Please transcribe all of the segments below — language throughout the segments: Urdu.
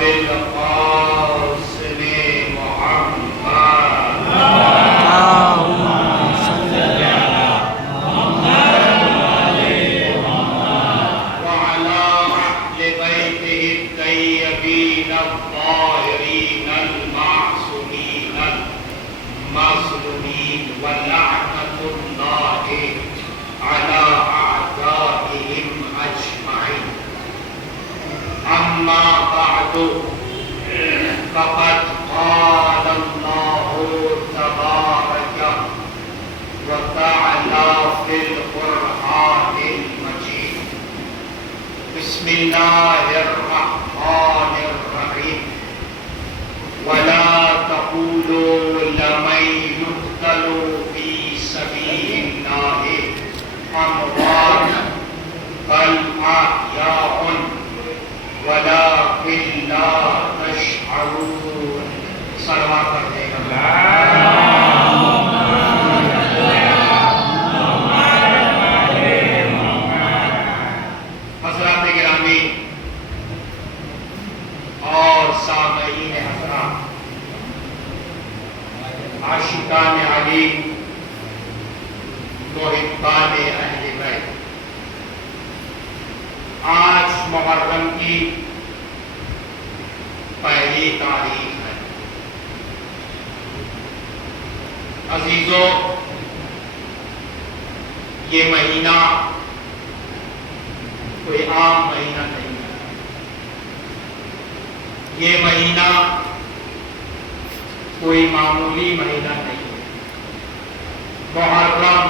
وبالقاسم محمد اللهم صل على وعلى أهل بيته الطيبين الطاهرين المعصومين المظلومين ولعنة الله على أعدائهم أجمعين. أما بعد فقد قال الله تبارك وتعالى في القرآن المجيد: بسم الله الرحمن الرحيم. ولا تقولوا لمن يقتل في سبيل الله أموات بل أحياء ولكن لا تشعرون. صلوات پڑھتے ہیں. حضرات گرامی اور سامعین حضرات، عاشقان علی، محبان اہل بیت، آج محرم کی پہلی تاریخ ہے. عزیزوں، یہ مہینہ کوئی عام مہینہ نہیں ہے. یہ مہینہ کوئی معمولی مہینہ نہیں ہے. محرم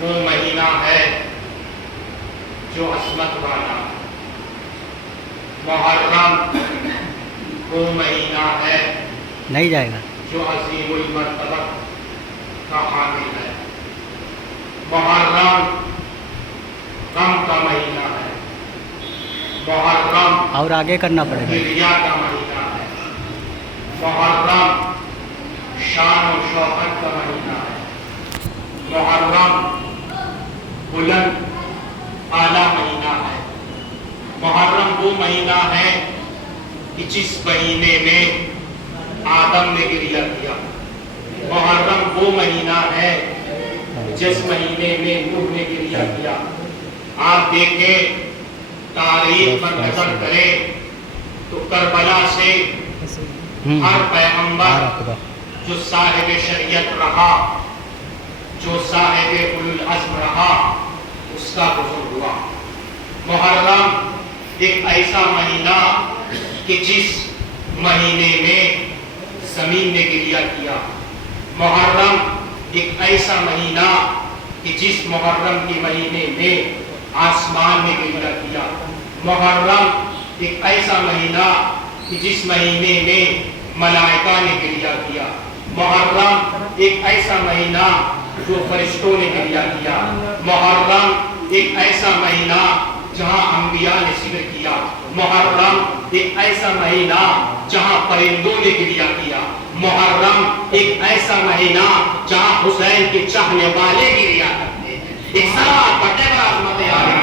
وہ مہینہ ہے جو عظمت والا. محرم وہ مہینہ ہے نہیں جائے گا جو عظیم المرتبہ کا حامل ہے. محرم غم کا مہینہ ہے. محرم اور آگے کرنا پڑے گا. گریا کا مہینہ ہے. محرم شان و شوکت کا مہینہ ہے. محرم بلند اعلیٰ مہینہ ہے. محرم وہ مہینہ ہے کہ جس مہینے میں آدم نے گریا کیا. محرم وہ مہینہ ہے جس مہینے میں نوح نے گریا کیا. آپ دیکھیں، تاریخ پر نظر کریں تو کربلا سے ہر پیغمبر جو صاحب شریعت رہا، جو صاحب اولو العزم رہا، اس کا گزر ہوا. محرم ایک ایسا مہینہ کہ جس مہینے میں زمین نے گریا کیا. محرم ایک ایسا مہینہ کہ جس محرم کے مہینے میں آسمان نے گریا کیا. محرم ایک ایسا مہینہ کہ جس مہینے میں ملائکہ نے گریا کیا. محرم ایک ایسا مہینہ جو فرشتوں نے گریا کیا. محرم ایک ایسا مہینہ جہاں انبیاء نے ذکر کیا. محرم ایک ایسا مہینہ جہاں پرندوں نے گریا کیا. محرم ایک ایسا مہینہ جہاں حسین کے چاہنے والے گریا کرتے ہیں. ایک سلام پڑھنے پر عظمت آ رہی ہے.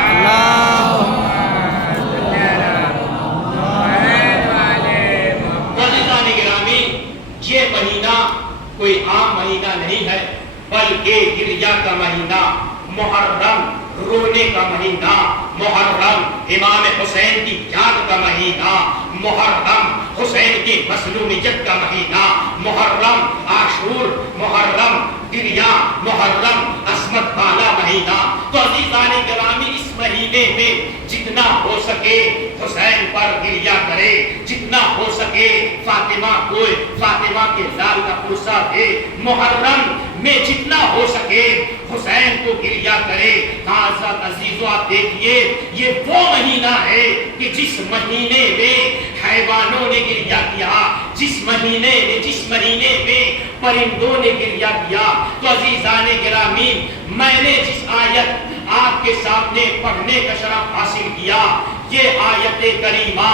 عزیزان گرامی، یہ مہینہ کوئی عام مہینہ نہیں ہے، بلکہ گریا کا مہینہ، محرم رونے کا مہینہ، محرم امام حسین کی یاد کا مہینہ، محرم حسین کی مظلومیت کا مہینہ، محرم عاشور، محرم گریا، محرم عظمت والا مہینہ. تو عزیزان گرامی، اس مہینے میں جتنا ہو سکے حسین پر گریا کرے، جتنا ہو سکے فاطمہ کو، فاطمہ کے لال کا قرصہ دے. محرم میں جتنا ہو سکے حسین کو گریا کرے. حضرت عزیزو، آپ دیکھیے، یہ وہ مہینہ ہے کہ جس مہینے میں حیوانوں نے گریا کیا، جس مہینے میں پرندوں نے گریا کیا. تو عزیزان گرامی، میں نے جس آیت آپ کے سامنے پڑھنے کا شرف حاصل کیا، یہ آیت کریمہ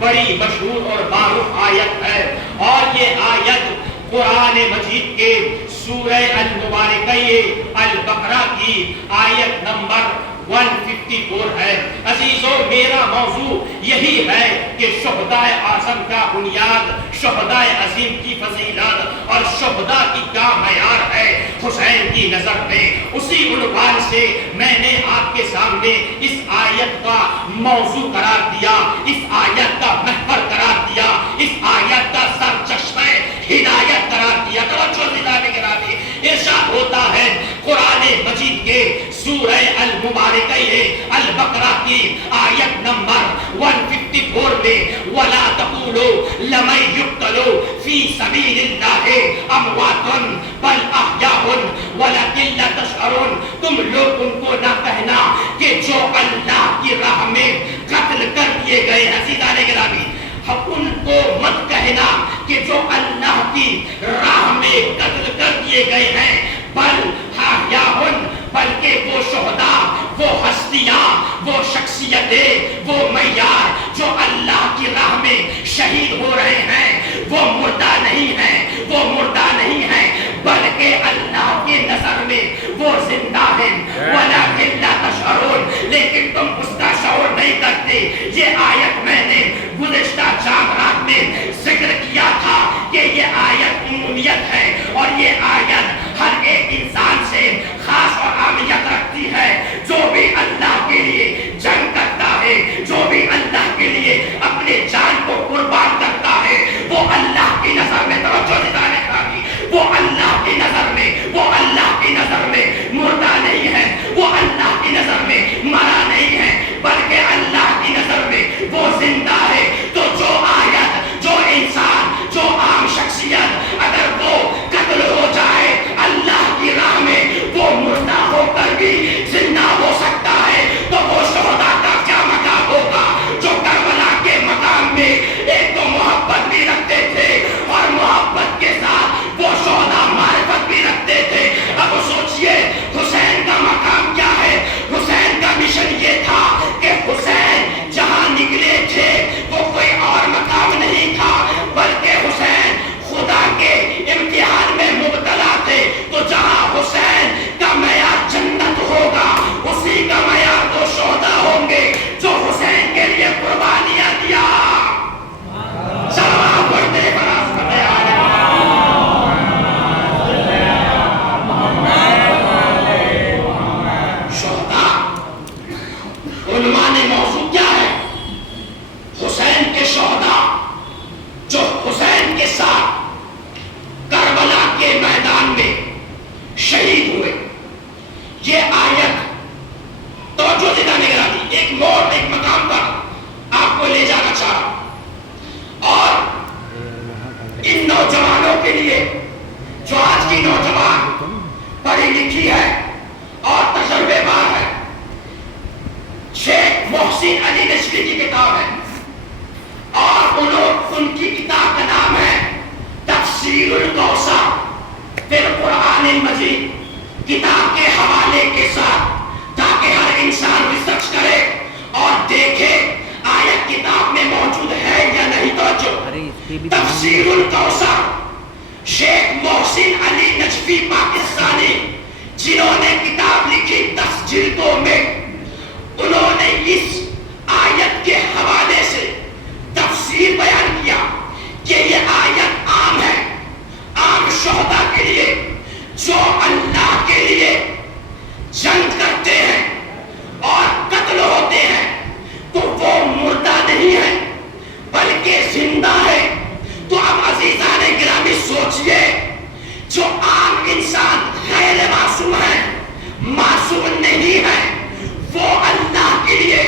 بڑی مشہور اور معروف آیت ہے. اور یہ آیت قرآن مجید کے سورہ المبارکہ البقرہ کی آیت نمبر 154 ہے۔ عزیزو میرا موضوع یہی ہے کہ شہدائے اعظم کا بنیاد، شہدائے عظیم کی فضیلت اور شہداء کی کیا معیار ہے حسین کی نظر میں۔ اسی عنوان سے میں نے آپ کے سامنے اس آیت کا موضوع قرار دیا، اس آیت کا محور قرار دیا، اس آیت کا سرچشمہ ہدایت قرار دیا۔ توجہ دلانے کے بعد ارشاد ہوتا ہے قرآن مجید کے سورہ المبارکہ البقرہ کی آیت نمبر 154 میں وَلَا تَقُولُوا لَمَن يُقْتَلُوا فِي سَبِيلِ اللَّهِ أَمْوَاتٌ بَلْ أَحْيَاءٌ وَلَكِن لَا تَشْعُرُونَ۔ تم لوگ ان کو نہ کہنا کہ جو اللہ کی راہ میں قتل کر دیے گئے ہیں، عزیزان گرامی ان کو مت کہنا کہ جو اللہ کی راہ میں قتل کر دیے گئے ہیں، بل احیاء، بلکہ وہ شہداء، وہ ہستیاں، وہ شخصیتیں، وہ معیار جو اللہ کی راہ میں شہید ہو رہے ہیں، وہ مردہ نہیں ہیں، وہ مردہ نہیں ہیں، بلکہ اللہ کی نظر میں وہ زندہ ہیں۔ وَلَكِن لَا تَشْعُرُونَ، لیکن تم اس کا شعور نہیں کرتے۔ یہ آیت میں نے گزشتہ چاند رات میں ذکر کیا تھا کہ یہ آیت عمومیت ہے اور یہ آیت ہر ایک انسان سے خاص اور عامیت رکھتی ہے۔ جو بھی اللہ کے لیے جنگ کرتا ہے، جو بھی اللہ کے لیے اپنے جان کو قربان کرتا ہے، وہ اللہ کی نظر میں توجہ دلانے کا بھی، وہ اللہ کی نظر میں، وہ اللہ کی نظر میں مردہ نہیں ہے، وہ اللہ کی نظر میں مرا نہیں ہے، بلکہ اللہ کی نظر میں وہ زندہ ہے۔ تو جو آیت، جو انسان، جو عام شخصیت اگر وہ قتل ہو جائے اللہ کی راہ میں، وہ مردہ ہو کر بھی زندہ ہو سکتا ہے، تو وہ شہداء کا کیا مقام ہوگا جو کربلا کے مقام میں ایک تو محبت بھی رکھتے تھے اور محبت کے ساتھ وہ شہداء معرفت بھی رکھتے تھے۔ اب سوچئے حسین کا مقام کیا ہے؟ حسین کا مشن یہ تھا کہ حسین جہاں نکلے تھے وہ کوئی اور مقام نہیں تھا، بلکہ حسین خدا کے امتحان میں مبتلا تھے۔ تو جہاں حسین کا معیار جنت ہوگا، اسی کا معیار وہ شہداء ہوں گے جو حسین کے لیے قربانیاں دیا۔ سلام پڑھتے شہداء عنوان موضوع کیا ہے؟ حسین کے شہداء جو حسین کے ساتھ کربلا کے میدان میں شہید ہوئے۔ یہ آیت توجہ دینا نگرانی ایک موڑ، ایک مقام پر آپ کو لے جانا چاہ رہا ہوں، اور ان نوجوانوں کے لیے جو آج کی نوجوان پڑھی لکھی ہے اور تجربے کار ہے، شیخ محسن علی نشری کی کتاب ہے اور ان کی کتاب کا نام ہے تفسیر الکوثر فی القرآن المجید۔ کتاب کے حوالے کے ساتھ تاکہ ہر انسان ریسرچ کرے اور دیکھے آیت کتاب میں موجود ہے یا نہیں۔ توجہ، تفسیر الکوثر، شیخ محسن علی نجفی پاکستانی جنہوں نے کتاب لکھی 10 جلدوں میں، انہوں نے اس آیت کے حوالے سے تفسیر بیان کیا کہ یہ آیت عام ہے، عام شہداء کے لیے جو اللہ کے لیے جنگ کرتے ہیں اور قتل ہوتے ہیں، تو وہ مردہ نہیں ہے بلکہ زندہ ہے۔ تو اب عزیزان گرامی سوچئے، جو عام انسان غیر معصوم ہے، معصوم نہیں ہے، وہ اللہ کے لیے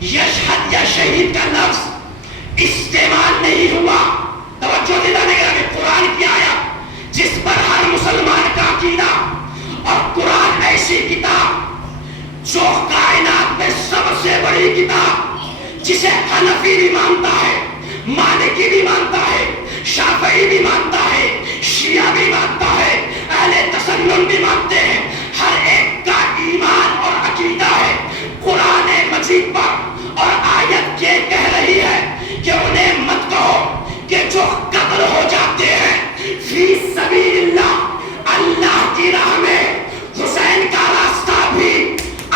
یشہد یا شہید کا لفظ استعمال نہیں ہوا. توجہ دلانے گا کہ قرآن کی آیت جس پر ہر مسلمان کا عقیدہ، اور قرآن ایسی کتاب جو کائنات میں سب سے بڑی کتاب، جسے حنفی بھی مانتا ہے، مالکی بھی مانتا ہے، شافعی بھی مانتا ہے، شیعہ بھی مانتا ہے، اہل تسنن بھی مانتے ہیں، ہر ایک کا ایمان اور عقیدہ ہے قرآن مجید پر. اور آیت یہ کہہ رہی ہے کہ انہیں مت کہو کہ جو قتل ہو جاتے ہیں فی سبیل اللہ، اللہ کی راہ میں. حسین کا راستہ بھی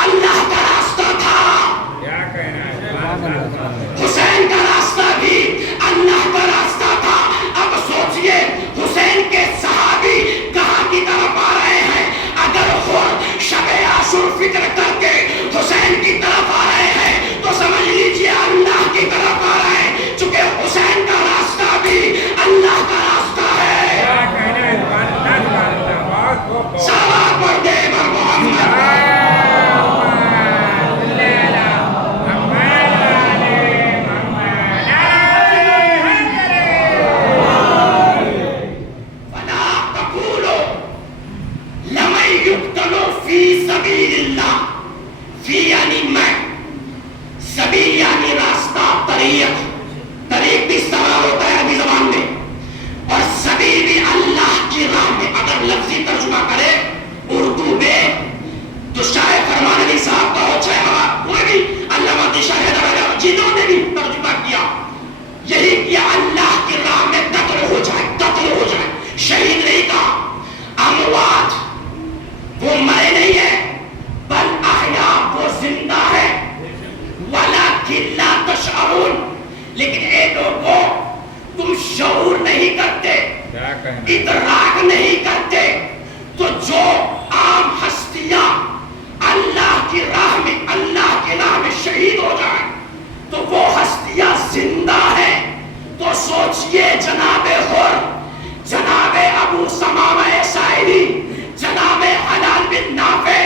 اللہ کا راستہ تھا، حسین کا راستہ بھی اللہ کا راستہ تھا. اب سوچئے حسین کے صحابی کہاں کی طرف آ رہے ہیں. اگر خود شب عاشور فکر کر کے حسین کی طرف آ رہے ہیں تو سمجھ لیجئے اللہ کی طرف آ رہے ہیں، چونکہ حسین کا راستہ بھی اللہ کا راستہ ہے. صلوات پڑھ دے بر محمد. فی یعنی میں، سبیل یعنی راستہ، طریق بھی استعمال ہوتا ہے عربی زبان میں، اور سبیل بھی اللہ کی راہ میں. اگر لفظی ترجمہ کرے اردو میں تو شاہ فرمان علی صاحب کا ہو چاہے ہمارا کوئی بھی، علامہ شاہد وغیرہ جنہوں نے بھی ترجمہ کیا یہی کیا، اللہ کی راہ میں قتل ہو جائے، قتل ہو جائے. شہید نہیں کہا، اموات وہ مرے نہیں ہے، بل احیاء وہ زندہ ہے. وَلَكِنْ لَا تَشْعُرُونَ، لیکن اے لوگوں تم شعور نہیں کرتے، ادراک نہیں کرتے. تو جو عام ہستیاں اللہ کی راہ میں، اللہ کی راہ میں شہید ہو جائیں تو وہ ہستیاں زندہ ہیں. تو سوچئے جناب حر، جناب ابو ثمامہ سائلی، جناب حلال بن نافع،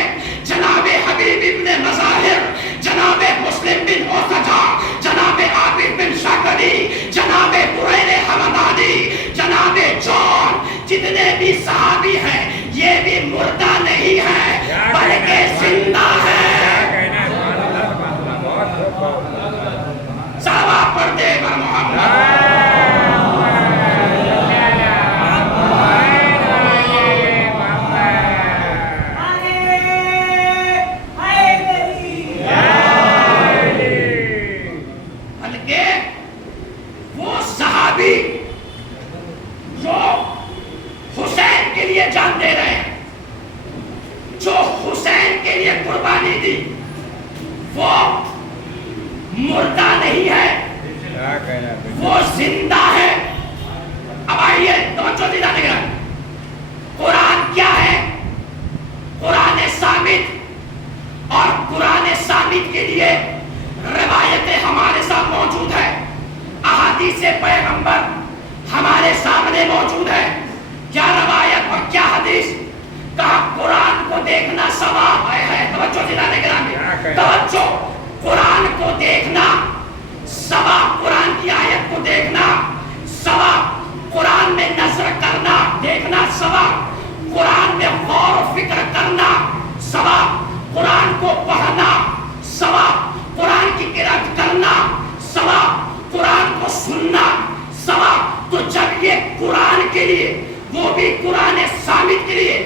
جناب حبیب ابن مظاہر، جناب مسلم بن اوسجا، جناب عابد بن شاکری، جناب بریر حمدانی، جناب جان، جتنے بھی صحابی ہیں یہ بھی مردہ نہیں ہیں بلکہ زندہ ہیں. صلوات پڑھ دے بر محمد. جو حسین کے لیے جان دے رہے ہیں، جو حسین کے لیے قربانی دی، وہ مردہ نہیں ہے، وہ زندہ ہے. اب آئیے توجہ دلانے گا، قرآن کیا ہے؟ قرآن ثابت، اور قرآن ثابت کے لیے روایتیں ہمارے ساتھ موجود ہیں، احادیث پیغمبر ہمارے سامنے موجود ہے. کیا روایت اور کیا حدیث؟ کہا قرآن کو دیکھنا ثواب ہے. توجہ دلانے کے لیے توجہ، قرآن کو دیکھنا ثواب، قرآن کی آیت کو دیکھنا ثواب، قرآن میں نظر کرنا دیکھنا ثواب، قرآن میں غور و فکر کرنا ثواب، قرآن کو پڑھنا ثواب، قرآن کی قرأت کرنا ثواب، قرآن کو سننا ثواب. تو جب یہ قرآن کے لیے، وہ بھی قرآن ثابت کے لیے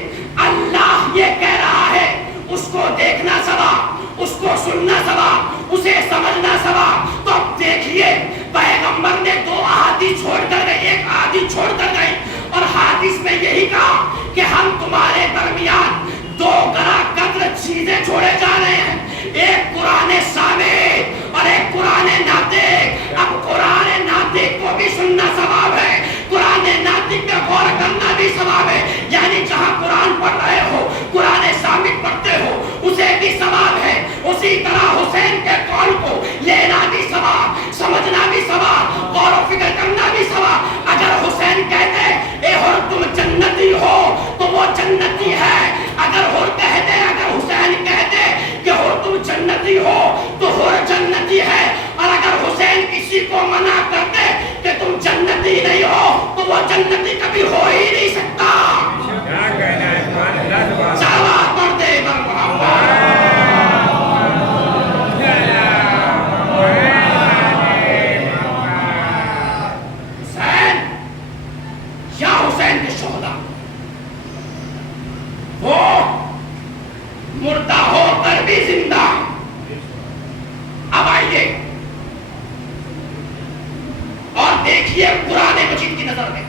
اللہ یہ کہہ رہا ہے اس کو دیکھنا ثواب، اس کو سننا ثواب، اسے سمجھنا ثواب. تو اب دیکھیے پیغمبر نے دو احادیث چھوڑ کر گئے، ایک احادیث چھوڑ کر گئے، اور حدیث میں یہی کہا کہ ہم تمہارے درمیان دو گراں قدر چیزیں چھوڑے جا رہے ہیں، ایک قرآن ثابت اور ایک قرآن ناطق. اب قرآن ناطق کو بھی سننا ثواب ہے، قرآن ناطق پہ غور کرنا بھی ثواب ہے. یعنی جہاں قرآن پڑھ رہے ہو، قرآن ثابت پڑھتے ہو، اسے بھی ثواب ہے. اسی طرح حسین کے قول کو لینا بھی ثواب، سمجھنا بھی ثواب، غور و فکر کرنا بھی ثواب. اگر حسین کہتے اے حر تم جنتی ہو تو وہ جنتی ہے. اگر حر کہتے، اگر حسین کہتے کہ حر تم جنتی ہو تو ظہور جنتی ہے، اور اگر حسین کسی کو منع کر دے کہ تم جنتی نہیں ہو تو وہ جنتی کبھی ہو ہی نہیں سکتا۔ صلوات پڑھ دے امام محمد۔ حسین یا حسین کے شہداء وہ مردہ ہو کر بھی زندہ ہے۔ اب آئیے اور دیکھیے قرآن مجید کی نظر میں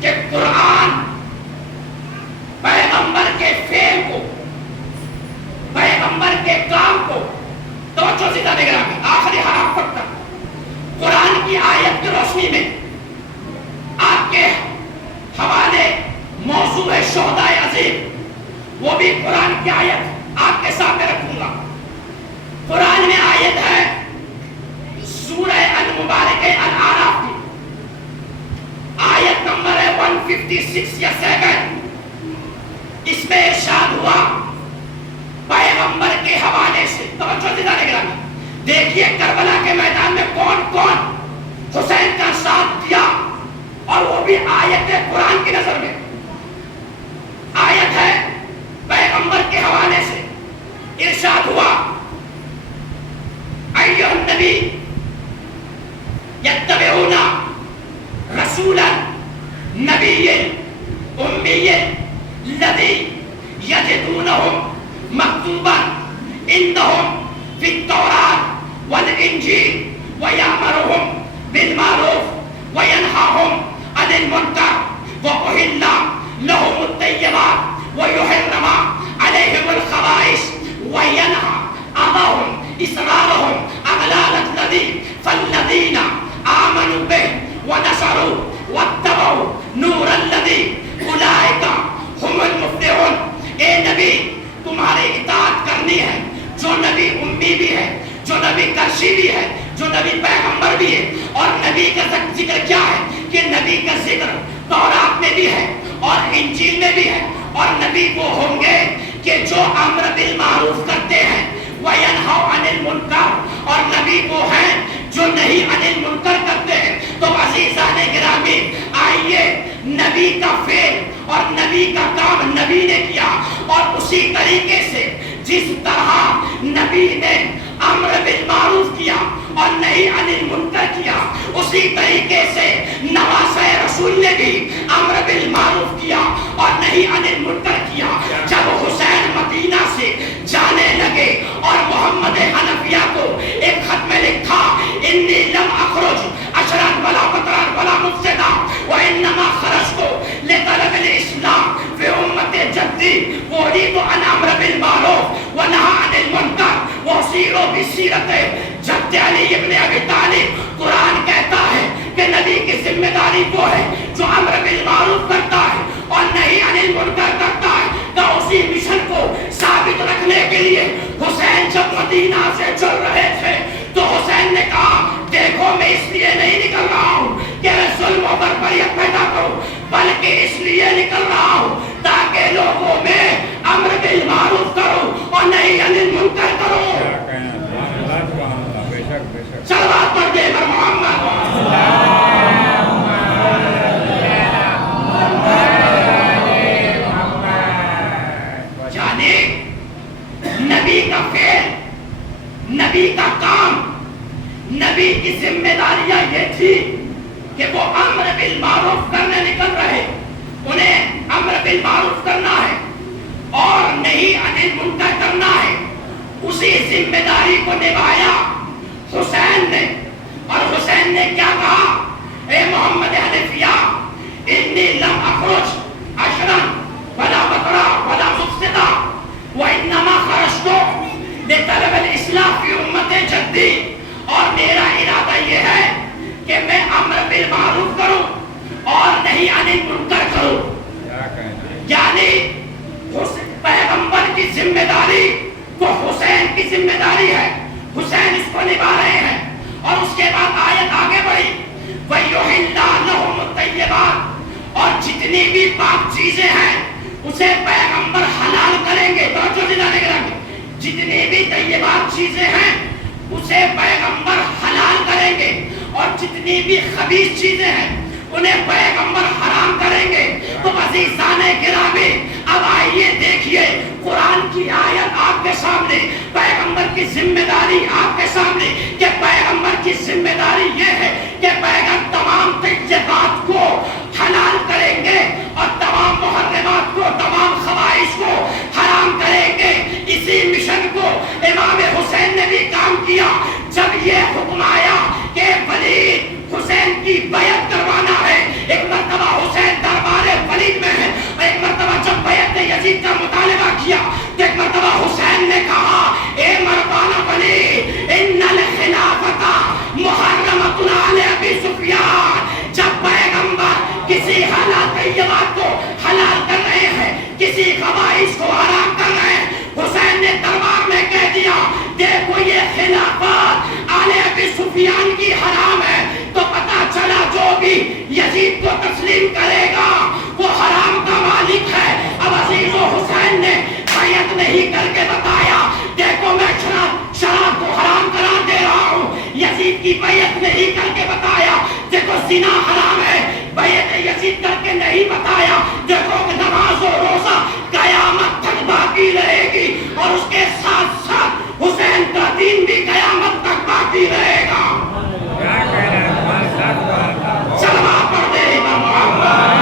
کہ قرآن پیغمبر کے فعل کو، پیغمبر کے کام کو، توجہ سے جانے گرا میں آخری حرف تک قرآن کی آیت کی روشنی میں آپ کے حوالے موضوع شہداء عظیم، وہ بھی قرآن کی آیت آپ کے سامنے رکھوں گا۔ قرآن میں آیت ہے سورہ المبارکہ الاعراف کی، آیت نمبر ہے 156 یا 7۔ اس میں ارشاد ہوا پیغمبر کے حوالے سے، توجہ سے جانے گرامی دیکھیے کربلا کے میدان میں کون کون حسین کا ساتھ دیا، اور وہ بھی آیت قرآن کی نظر میں۔ آیت ہے پیغمبر کے حوالے سے، ارشاد ہوا ایھا النبی یتبعون رسولا نبی امی الذی یجدونہ مکتوبا عندہم فی التوراۃ والانجیل ویأمرہم بالمعروف وینہاہم عن المنکر وأحل لهم الطیبات ویحرم علیہم الخبائث وینہی عنہم إصرارهم أغلال الذين فالذين آمنوا به ونصروا واتبعوا نور الذي أولئك هم المفلحون۔ اے نبی تمہاری اطاعت کرنی ہے، جو نبی امی بھی ہے، جو نبی کرشی بھی ہے، جو نبی پیغمبر بھی ہے۔ اور نبی کا ذکر کیا ہے کہ نبی کا ذکر تورات میں بھی ہے اور انجیل میں بھی ہے، اور نبی وہ ہوں گے کہ جو امر بالمعروف کرتے ہیں وَيَنْهَوْا عَنِ الْمُنْكَرِ، اور نبی وہ ہیں جو نہیں عن المنکر کرتے ہیں۔ تو عزیزان گرامی آئیے نبی کا فعل اور نبی کا کام نبی نے کیا، اور اسی طریقے سے جس طرح نبی نے امر بالمعروف کیا اور نہیں عن المنکر کیا، اسی طریقے سے نواسۂ رسول نے بھی امر بالمعروف کیا اور نہیں عن المنکر کیا۔ جب حسین مدینہ سے جانے لگے اور محمد حنفیہ کو ایک خط میں لکھا انی لم اخرج اشرا ولا بطرا ولا مفسدا وانما خرجت لطلب الاسلام فی امت جدی اريد ان امر بالمعروف ونهى عن المنکر واسیر بسیرت جد علی ابن ابی طالب۔ قرآن کہتا ہے کہ نبی کی ذمہ داری وہ ہے جو امر بالمعروف کرتا ہے اور نہیں عن المنکر کرتا ہے۔ تو اسی مشن کو ثابت رکھنے کے لیے حسین جب مدینہ سے چل رہے تھے تو حسین نے کہا دیکھو میں اس لیے نہیں نکل رہا ہوں کہ میں ظلم و بربریت پیدا کروں، بلکہ اس لیے نکل رہا ہوں تاکہ لوگوں میں امر بالمعروف کروں اور نہیں عن المنکر کروں۔ صلوات پڑھ دے پر محمد۔ یعنی نبی کا فعل، نبی کا کام، نبی کی ذمہ داریاں یہ تھی کہ وہ امر بالمعروف کرنے نکل رہے، انہیں امر بالمعروف کرنا ہے اور نہیں عن المنکر کرنا ہے۔ اسی ذمہ داری کو نبھایا حسین نے، اور حسین نے کیا کہا اے محمد حنفیہ انی لم اخرج اشرا ولا بطرا ولا مفسدا وانما خرجت لطلب الاسلام فی امت جدی، اور میرا ارادہ یہ ہے کہ میں امر بالمعروف کروں اور نہیں عن المنکر کروں۔ یعنی پیغمبر کی ذمہ داری تو حسین کی ذمہ داری ہے، حسین اس کو نبھا رہے ہیں۔ اور اس کے بعد آیت آگے بڑھی وَيُحِلَّ لَهُمُ الطَّيِّبَاتِ، اور جتنی بھی پاک چیزیں ہیں اسے پیغمبر حلال کریں گے۔ توجہ دلانے کے لیے جتنی بھی طیبات چیزیں ہیں اسے پیغمبر حلال کریں گے، اور جتنی بھی خبیث چیزیں ہیں انہیں پیغمبر حرام کریں گے۔ تو عزیزان گرامی، اب آئیے دیکھیے قرآن کی آیت آپ کے سامنے، پیغمبر کی ذمہ داری آپ کے سامنے، کہ پیغمبر کی ذمہ داری یہ ہے کہ پیغمبر تمام طیبات کو حلال کریں گے اور تمام محرمات کو، تمام خبائث کو حرام کریں گے۔ اسی مشن کو امام حسین نے بھی کام کیا۔ جب یہ حکم آیا کہ ولید حسین کی بیعت کروانا ہے، ایک مرتبہ حسین دربار ولید میں ہے، اور ایک مرتبہ جب بیعت یزید کا مطالبہ کیا تو ایک مرتبہ حسین نے کہا اے مردان ولید ان الخلافۃ محرمۃ علی ابی سفیان۔ جب پیغمبر کسی حلال طیبات کو حلال کر رہے ہیں، کسی خبائث کو حرام کر رہے ہیں، حسین نے دربار میں کہہ دیا دیکھو یہ خلافت علی ابی سفیان کی حرام ہے، تو پتا چلا جو بھی یزید کو تسلیم کرے گا وہ حرام کا مالک ہے۔ اب عزیز و حسین نے بیعت نہیں کر کے بتایا دیکھو میں شراب کو حرام قرار دے رہا ہوں، یزید کی بیعت نہیں کر کے بتایا دیکھو زنا حرام ہے، بیعت یزید کر کے نہیں بتایا دیکھو کہ نماز و روزہ قیامت تک باقی رہے گی، اور اس کے ساتھ ساتھ حسین کا دین بھی قیامت تک باقی رہے گا۔ سلام پڑھ دے امام محمد۔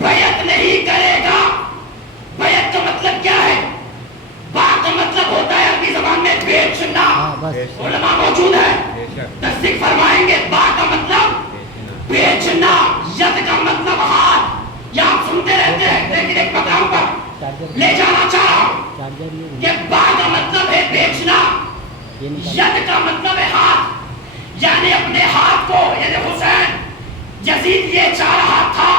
بیعت نہیں کرے گا۔ بیعت کا مطلب کیا ہے؟ با کا مطلب ہوتا ہے عربی زبان میں بیچنا، علماء موجود ہے تصدیق فرمائیں گے۔ با کا مطلب بیچنا، ید کا مطلب ہاتھ، یا آپ سنتے رہتے ہیں لیکن ایک مقام پر لے جانا چاہ رہا ہوں کہ با کا مطلب ہے بیچنا، ید کا مطلب ہے ہاتھ، یعنی اپنے ہاتھ کو، یعنی حسین یزید یہ چاہ رہا تھا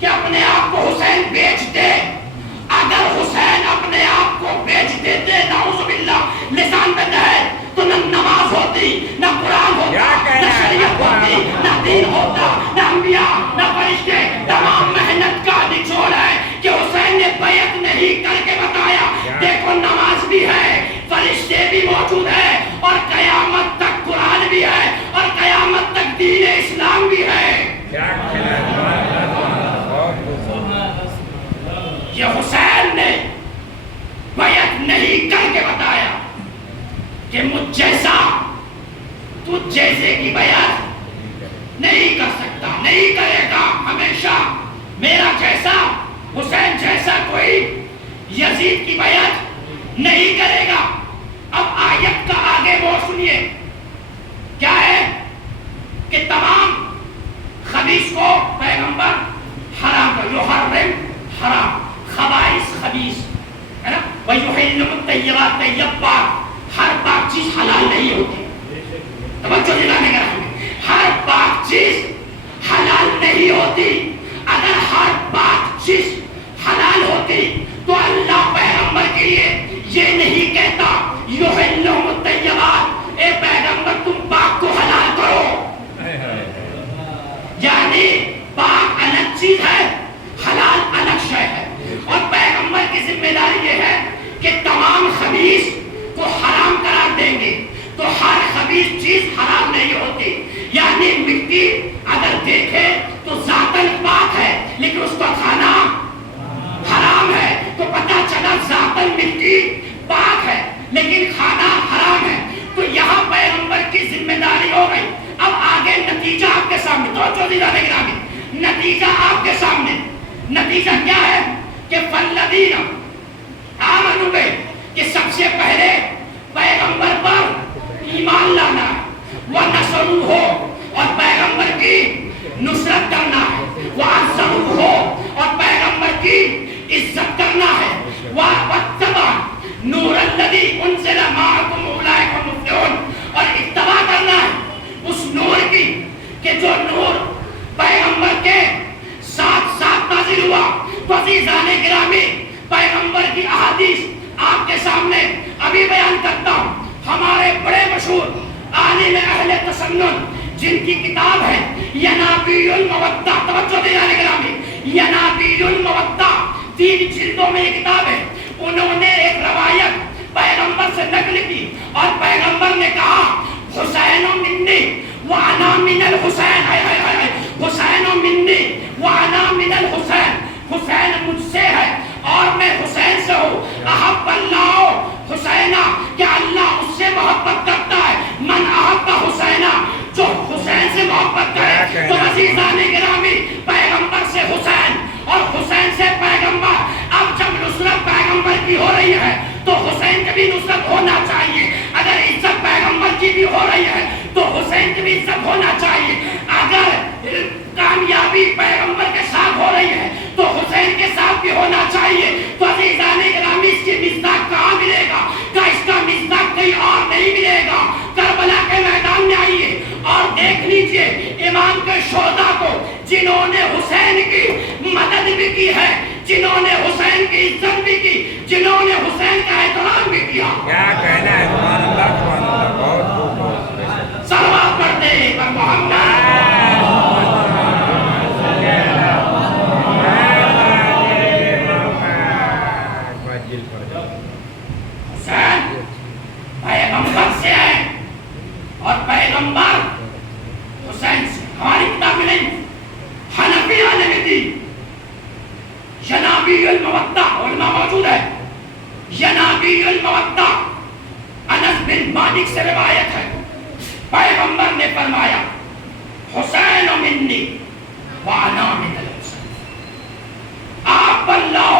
کہ اپنے آپ کو حسین بیچ دے۔ اگر حسین اپنے آپ کو بیچ دیتے نعوذ باللہ لسان پہ نہ تو نہ نماز ہوتی، نہ قرآن ہوتا، نہ شریعت ہوتی، نہ دین ہوتا، نہ انبیاء، نہ فرشتے۔ تمام محنت کا نچوڑ ہے کہ حسین نے بیعت نہیں کر کے بتایا دیکھو نماز بھی ہے، فرشتے بھی موجود ہے، اور قیامت تک قرآن بھی ہے، اور قیامت تک دین اسلام بھی ہے۔ یہ حسین نے بیعت نہیں کر کے بتایا کہ مجھ جیسا تجھ جیسے کی بیعت نہیں کر سکتا، نہیں کرے گا ہمیشہ۔ میرا جیسا، حسین جیسا کوئی یزید کی بیعت نہیں کرے گا۔ اب آیت کا آگے وہ سنیے کیا ہے کہ تمام خبیث کو پیغمبر حرام کر، یحرم حرام، خبائث خبیث ہے نا، وَيُحِلُّ الطَّيِّبَاتِ طیب پاک، ہر پاک چیز حلال نہیں ہوتی۔ توجہ دلانے کا رہا، ہر پاک چیز حلال نہیں ہوتی۔ اگر ہر پاک چیز حلال ہوتی تو اللہ پیغمبر کے لیے یہ نہیں نہیں کہتا یحلہم الطیبات، اے پیغمبر تم پاک کو حلال کرو، یعنی پاک الگ چیز ہے، حلال الگ شے ہے. اور پیغمبر کی ذمہ داری یہ ہے کہ تمام خبیث کو حرام قرار دیں گے. تو ہر خبیث چیز حرام نہیں ہوتی. یعنی مٹی اگر دیکھے تو ذاتاً پاک ہے لیکن اس کو کھانا حرام ہے، تو پتہ چلا ذاتاً مٹی پاک ہے لیکن کھانا حرام ہے. تو یہاں پیغمبر کی ذمہ داری ہو گئی. اب آگے نتیجہ آپ کے سامنے، توجہ دیجیے گرامی، نتیجہ آپ کے سامنے. نتیجہ کیا ہے کہ فالذین آمنوا بہ، کہ سب سے پہلے پیغمبر پر ایمان لانا ہے، ونصروہ، اور پیغمبر کی نصرت کرنا ہے، وعزروہ، اور پیغمبر کی عزت کرنا ہے، واتبعوا نور الذی انزل معکم اولئک هم المفلحون، اور اتباع کرنا ہے اس نور کی کہ جو نور پیغمبر کے ساتھ ساتھ نازل ہوا. تو عزیزان گرامی، پیغمبر کی احادیث آپ کے سامنے ابھی بیان کرتا ہوں. ہمارے بڑے مشہور عالم اہل تسنن جن کی کتاب ہے ینابیع المودہ، توجہ دیجیے گرامی، ینابیع المودہ، 3 جلدوں میں یہ کتاب ہے. انہوں نے ایک روایت پیغمبر سے نقل کی اور پیغمبر نے کہا حسین منی وانا من الحسین، حسین منی وانا من الحسین، حسین مجھ سے ہے اور میں حسین سے ہوں. احب اللہ حسینہ، کہ اللہ اس سے محبت کرتا ہے، من احب حسینہ، جو حسین سے محبت کرے. تو عزیزان گرامی، پیغمبر سے حسین اور حسین سے پیغمبر. اب جب نصرت پیغمبر کی ہو رہی ہے تو حسین کی بھی نصرت ہونا چاہیے. اگر عزت پیغمبر کی بھی ہو رہی ہے تو حسین کی بھی عزت ہونا چاہیے. اگر کامیابی پیغمبر کے ساتھ ہو رہی ہے تو حسین کے ساتھ بھی ہونا چاہیے. تو عزیزان گرامی، اس کی مصداق کہاں ملے گا؟ کہ اس کا مصداق کہیں اور نہیں ملے گا. کربلا کے میدان میں آئیے اور دیکھ لیجئے امام کے شہداء کو جنہوں نے حسین کی مدد بھی کی ہے، جنہوں نے حسین کی عزت بھی کی، جنہوں نے حسین کا احترام بھی کیا. کیا کہنا ہے؟ سبحان اللہ، سبحان اللہ، بہت خوب. صلوات پڑھتے ہیں پر محمد. حسین پیغمبر سے ہے اور پیغمبر حسین سے. ہماری کتاب میں نہیں، حنفیہ نے بھی دی. ینابیع المودہ علماء موجود ہے. ینابیع المودہ انس بن مالک سے روایت ہے، پیغمبر نے فرمایا حسین منی وانا من الحسین، احب اللہ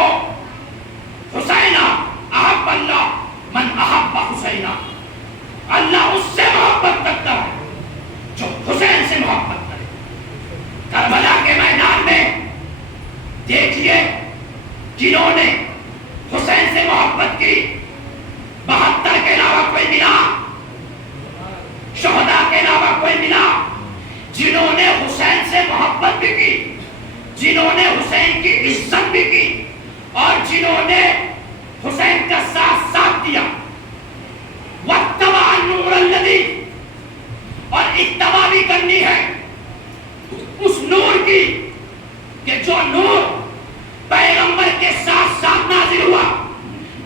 حسینہ، احب اللہ من احب حسینہ. اللہ اس سے محبت کرتا ہے جو حسین سے محبت کرے. کربلا کے میدان میں دیکھیے جنہوں نے حسین سے محبت کی، 72 کے علاوہ کوئی ملا، شہداء کے علاوہ کوئی ملا جنہوں نے حسین سے محبت بھی کی، جنہوں نے حسین کی عزت بھی کی اور جنہوں نے حسین کا ساتھ دیا. واتبع النور الذی، اور اتباع بھی کرنی ہے اس نور کی کہ جو نور پیغمبر کے ساتھ نازل ہوا.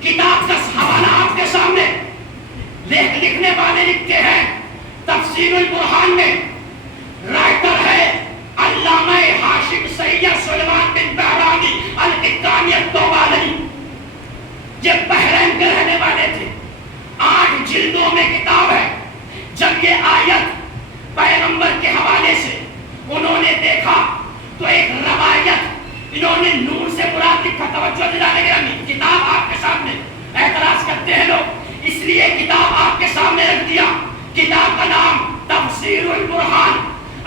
کتاب کا حوالہ آپ کے سامنے، لکھنے والے لکھتے ہیں تفسیر البرہان میں، رائٹر ہے علامہ ہاشم سید سلیمان بن بہرانی القطانی الطوبالی. یہ بحرین کے رہنے والے تھے. 8 جلدوں میں کتاب ہے. جب یہ آیت پیغمبر کے حوالے سے انہوں نے دیکھا تو ایک روایت انہوں نے نور سے مراد لکھا. توجہ دلانے گرامی، کتاب آپ کے سامنے. اعتراض کرتے ہیں لوگ، اس لیے کتاب آپ کے سامنے رکھ دیا. کتاب کا نام تفسیر البرہان،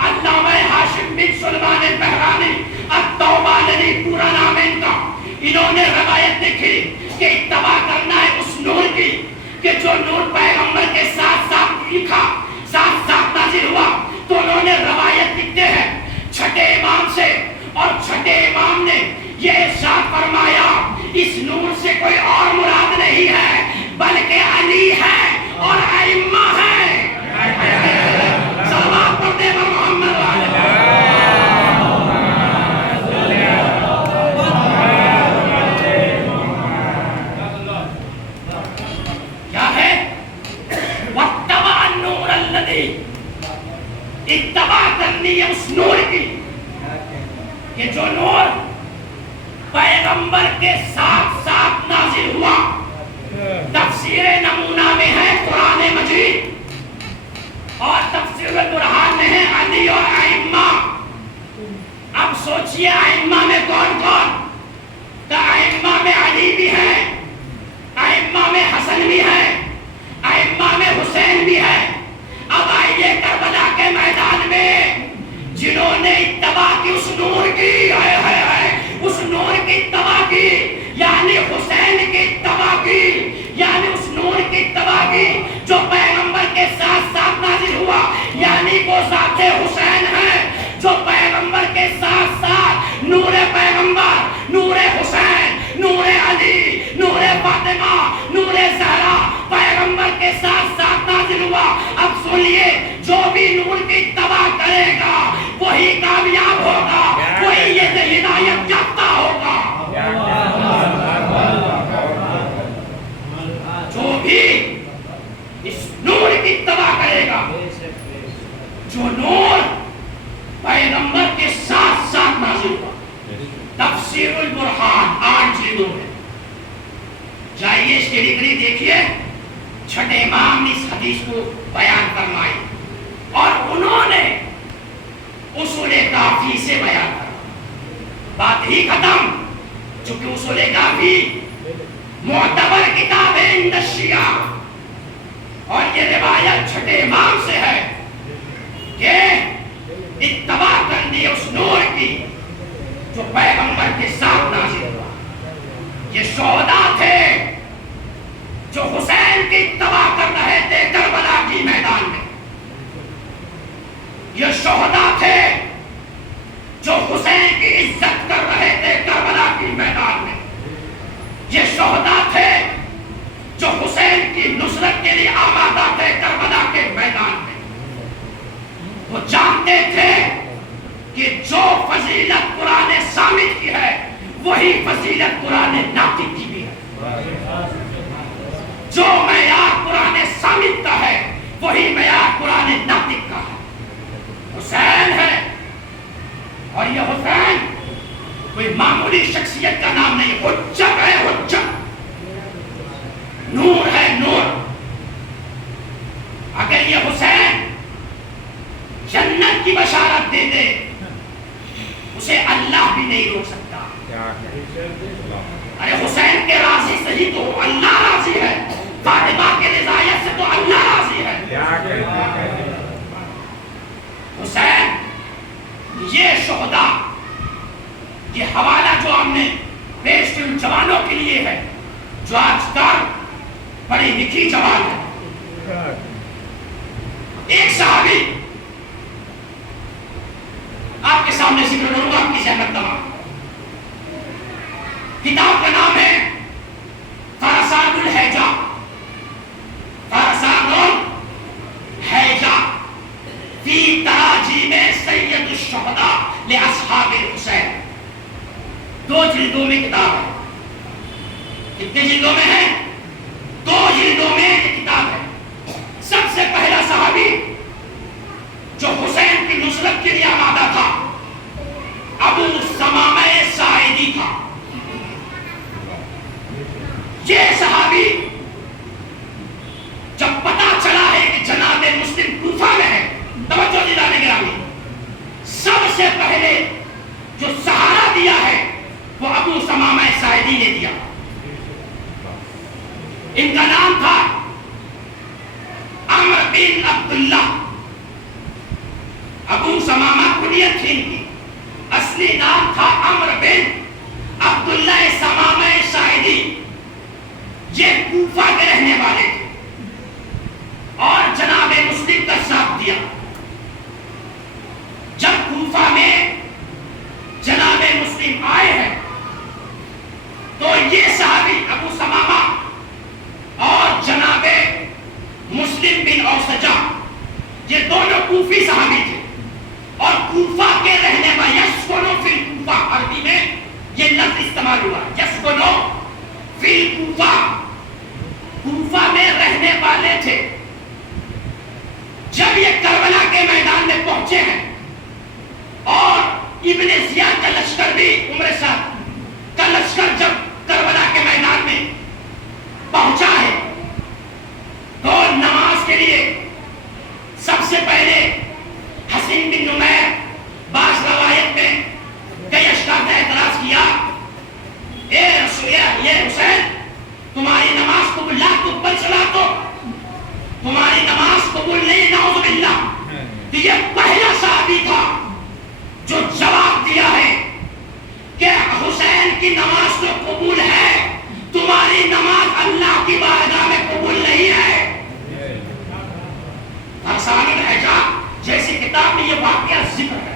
علامہ ہاشم بن سلیمان البہرانی الطوبالی پورا نام ہے ان کا. انہوں نے روایت لکھی کہ اتباع کرنا ہے اس نور کی کہ جو نور پیغمبر کے ساتھ لکھا، ساتھ نازل ہوا. تو انہوں نے روایت لکھتے ہیں چھٹے امام سے، اور چھٹے امام نے یہ ارشاد فرمایا اس نور سے کوئی اور مراد نہیں ہے بلکہ اتباع کرنی ہے اس نور کی کہ جو نور پیغمبر کے ساتھ ساتھ نازل ہوا. تفسیر نمونہ میں ہے قرآن مجید اور تفسیر البرہان میں ہے علی اور ائمہ. اب سوچئے ائمہ میں کون کون؟ تو ائمہ میں علی بھی ہے، ائمہ میں حسن بھی ہے، ائمہ میں حسین بھی ہے. اب آئیے کربلا کے میدان میں جنہوں نے اتباع کی اس نور کی، اس نور کی اتباع کی، یعنی حسین کی اتباع کی، یعنی اس نور کی اتباع کی جو پیغمبر کے ساتھ ساتھ نازل ہوا، یعنی وہ ذات حسین ہے جو پیغمبر کے ساتھ ساتھ نور پیغمبر، نور حسین، نور علی، نور فاطمہ، نور زہرا پیغمبر کے ساتھ ساتھ نازل ہوا. اب سنیے، جو بھی نور کی اتباع کرے گا وہی کامیاب ہوگا، وہی یہ ہدایت یافتہ ہوگا. جو بھی اس نور کی اتباع کرے گا، جو نور پیغمبر کے ساتھ ساتھ نازل ہوا. تفسیر البرہان 8 جلدوں میں جائیے، اس کی ڈگری دیکھیے. چھٹے امام نے اس حدیث کو بیان فرمائی اور انہوں نے اصول کافی سے بیان کرا. بات ہی ختم، چونکہ اصول کافی معتبر کتاب ہے عند الشیعہ اور یہ روایت چھٹے امام سے ہے کہ اتباع کرنی اس نور کی جو پیغمبر کے ساتھ نازل ہوا. یہ شہداء تھے جو حسین کی اتباع کر رہے تھے کربلا کی میدان میں. یہ شہداء تھے جو حسین کی عزت کر رہے تھے کربلا کی میدان میں. یہ شہداء تھے جو حسین کی نصرت کے لیے آمادہ تھے کربلا کے میدان میں. وہ جانتے تھے کہ جو فضیلت قرآن ثابت کی ہے وہی فضیلت قرآن ناطق کی بھی ہے. جو معیار قرآن ثابت کا ہے وہی معیار قرآن ناطق کا ہے. حسین ہے اور یہ حسین کوئی معمولی شخصیت کا نام نہیں، حجت ہے، حجت، نور ہے، نور. اگر یہ حسین جنت کی بشارت دے دے اسے اللہ بھی نہیں روک سکتا. ارے حسین کے راضی سے ہی تو اللہ راضی ہے، فاطمہ کے رضایت سے تو اللہ راضی ہے. حسین یہ شہداء، یہ حوالہ جو ہم نے پیش کی ان جوانوں کے لیے ہے جو آج تک بڑی لکھی جوان ہے. ایک صحابی آپ کے سامنے ذکر کروں گا، آپ کی زحمت تمام. کتاب کا نام ہے فرسان الحیجہ، فرسان الحیجہ فی تراجیم سید الشہداء لاصحاب الحسین. 2 جلدوں میں کتاب ہے. کتنے جلدوں میں ہے؟ 2 جلدوں میں یہ کتاب ہے. سب سے پہلا صحابی جو حسین کی نصرت کے لیے آمادہ تھا ابو ثمامہ ساعدی تھا. یہ صحابی جب پتا چلا ہے کہ جناب مسلم کوفہ میں ہے، توجہ دلانے گرامی، سب سے پہلے جو سہارا دیا ہے وہ ابو ثمامہ ساعدی نے دیا. ان کا نام تھا عمرو بن عبداللہ. ابو ثمامہ کنیت تھی ان کی، اصلی نام تھا عمرو بن عبداللہ ثمامہ ساعدی. یہ کوفہ کے رہنے والے تھے اور جناب مسلم کا ساتھ دیا. جب کوفہ میں جناب مسلم آئے ہیں تو یہ صحابی ابو ثمامہ اور جناب مسلم بن اوسجہ یہ دونوں کوفی صحابی تھے اور کوفہ کے رہنے والے، یسکنو فی الکوفہ، عربی میں یہ لفظ استعمال ہوا، یسکنو فی الکوفہ، کوفہ میں رہنے والے تھے. جب یہ کربلا کے میدان میں پہنچے ہیں، اور ابن زیاد کا لشکر بھی عمر صاحب کا لشکر جب کربلا کے میدان میں پہنچا ہے تو نماز کے لیے سب سے پہلے حسین بن نمیر بعض روایت میں کئی اشخاص نے اعتراض کیا، اے رسول یہ حسین تمہاری نماز قبول لا تو اوپر چلا تو تمہاری نماز قبول نہیں، نعوذ باللہ۔ تو یہ پہلا صحابی تھا جو جواب دیا ہے کہ حسین کی نماز تو قبول ہے، تمہاری نماز اللہ کی بارگاہ میں قبول نہیں ہے۔ ارسال الحجاب جیسی کتاب میں یہ واقعہ ذکر ہے۔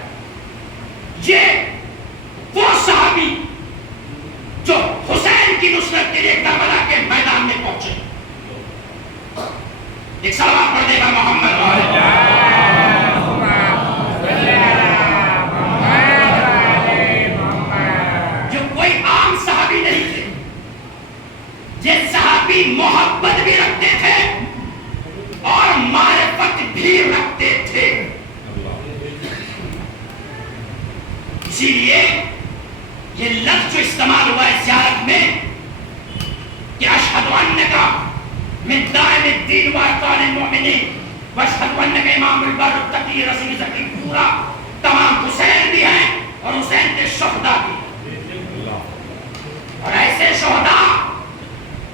یہ وہ صحابی جو حسین کی نصرت کے لیے کربلا کے میدان میں پہنچے۔ ایک صلوات پڑھ دے گا محمد جو کوئی عام صحابی نہیں تھے، یہ صحابی محبت بھی رکھتے تھے اور معرفت بھی رکھتے تھے۔ اسی لیے یہ لفظ جو استعمال ہوا ہے زیارت میں کہ اشہد انک من دائم الدین و ارکان المؤمنین واشہد انک امام البر التقی رسول ذکی، پورا تمام حسین بھی ہیں اور حسین کے شہداء بھی، اور ایسے شہداء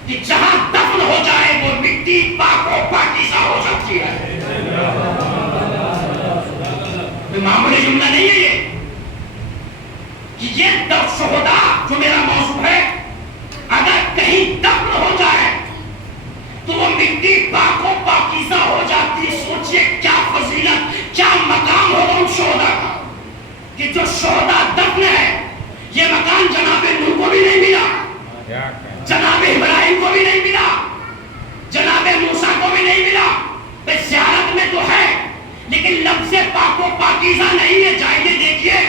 کہ جہاں دفن ہو جائے وہ مٹی پاک و پاکیزہ ہو جاتی ہے۔ کوئی معمولی جملہ نہیں ہے یہ کہ یہ شہداء جو میرا موضوع ہے اگر کہیں دفن ہو جائے تو وہ مٹی پاک و پاکیزہ ہو جاتی۔ سوچئے کیا فضیلت، کیا مقام ہوگا ان شہداء کا کہ جو شہداء دفن ہے، یہ مقام جناب نوح کو بھی نہیں ملا، جناب ابراہیم کو بھی نہیں ملا، جناب موسیٰ کو بھی نہیں ملا۔ بس زیارت میں تو ہے لیکن لفظ پاک و پاکیزہ نہیں ہے۔ جائیے دیکھیے